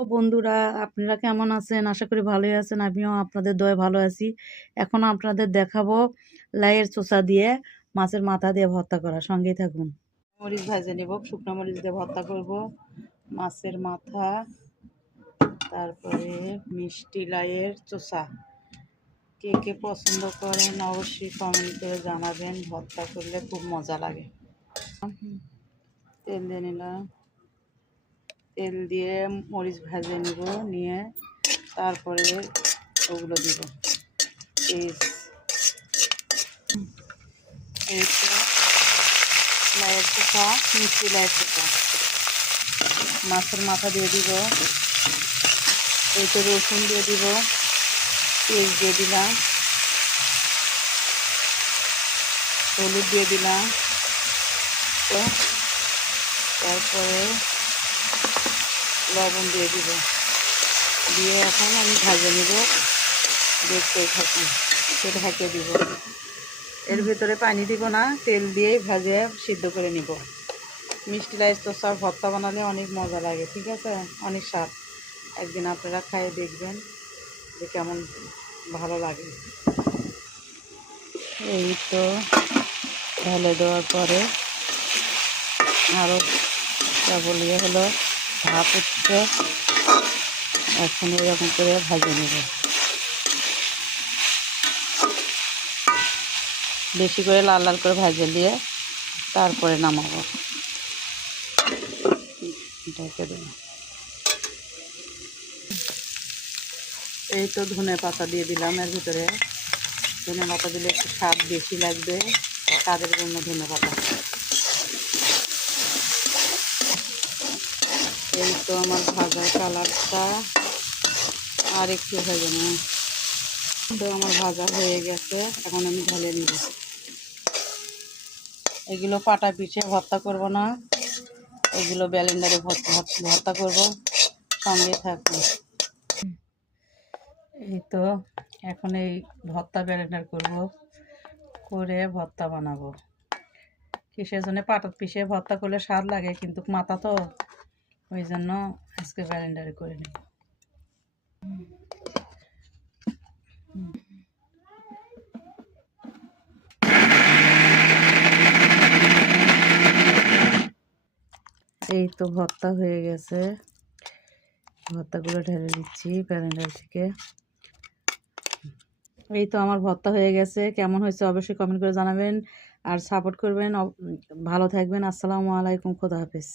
তো বন্ধুরা, আপনারা কেমন আছেন? আশা করি ভালোই আছেন। আমিও আপনাদের দয়ায় ভালো আছি। এখন আপনাদের দেখাবো লাইয়ের চোচা দিয়ে মাছের মাথা দিয়ে ভর্তা করা। সঙ্গেই থাকুন। মরিচ ভেজে নেব, শুকনো মরিচ দিয়ে ভর্তা করব। মাছের মাথা, তারপরে মিষ্টি লাইয়ের চোচা। কে কে পছন্দ করেন অবশ্যই কমেন্ট করে জানাবেন। ভর্তা করলে খুব মজা লাগে। তেল দিয়ে নিলাম, তেল দিয়ে মরিচ ভেজে নিব, নিয়ে তারপরে ওগুলো দিব। এই তো লাইয়ের চোখা, মিষ্টি লাইয়ের চোখা। মাছের মাথা দিয়ে দিব, এই তো রসুন দিয়ে দিব, পেঁয়াজ দিয়ে দিলাম, হলুদ দিয়ে দিলাম, তো তারপরে লবণ দিয়ে দিব, দিয়ে এখন আমি ভেজে নিব। দেখতে থাকুন, সেটা ঢেকে দিব। এর ভিতরে পানি দিব না, তেল দিয়েই ভেজে সিদ্ধ করে নিব। মিষ্টি লাইয়ের চোষার ভর্তা বানালে অনেক মজা লাগে, ঠিক আছে, অনেক স্বাদ। একদিন আপনারা খাইয়ে দেখবেন যে কেমন ভালো লাগে। এই তো ঢেলে দেওয়ার পরে আরও কেবল হলো ভাপ উঠছে। এখন এরকম করে ভেজে নেব, বেশি করে লাল লাল করে ভেজে দিয়ে তারপরে নামাবো। ঢেকে দেব। এই তো ধনে পাতা দিয়ে দিলাম এর ভিতরে। ধনে পাতা দিলে একটু স্বাদ বেশি লাগবে, তাদের জন্য ধনে পাতা। এই তো আমার ভাজার কালারটা আর একটু ভেজে নেব। তো আমার ভাজা হয়ে গেছে, এখন আমি ঢেলে নিব। এগুলো পাটা পিষে ভর্তা করব না, এগুলো ব্লেন্ডারে ভর্তা করব। সঙ্গে থাকুন। এই তো এখন এই ভর্তা ব্লেন্ডার করব, করে ভর্তা বানাবো। কিসের জন্য? পাটাত পিষে ভর্তা করলে স্বাদ লাগে, কিন্তু মাথা তো, ওই জন্য আজকে ব্লেন্ডারে করে নেব। এই তো ভর্তা হয়ে গেছে, ভর্তাগুলো ঢেলে দিচ্ছি ব্লেন্ডার থেকে। এই তো আমার ভর্তা হয়ে গেছে। কেমন হয়েছে অবশ্যই কমেন্ট করে জানাবেন, আর সাপোর্ট করবেন। ভালো থাকবেন। আসসালামু আলাইকুম, খোদা হাফেজ।